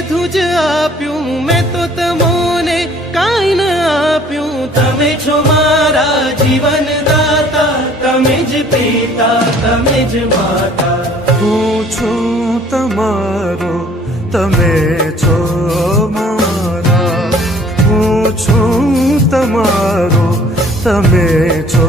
બધું જ આપ્યું. મેં તો તમને કાંઈ ના આપ્યું. તમે છો મારા જીવન દાતા તમે જ પિતા, તમે જ માતા. હું છું તમારો, તમે છો મારા. હું છું તમારો, તમે છો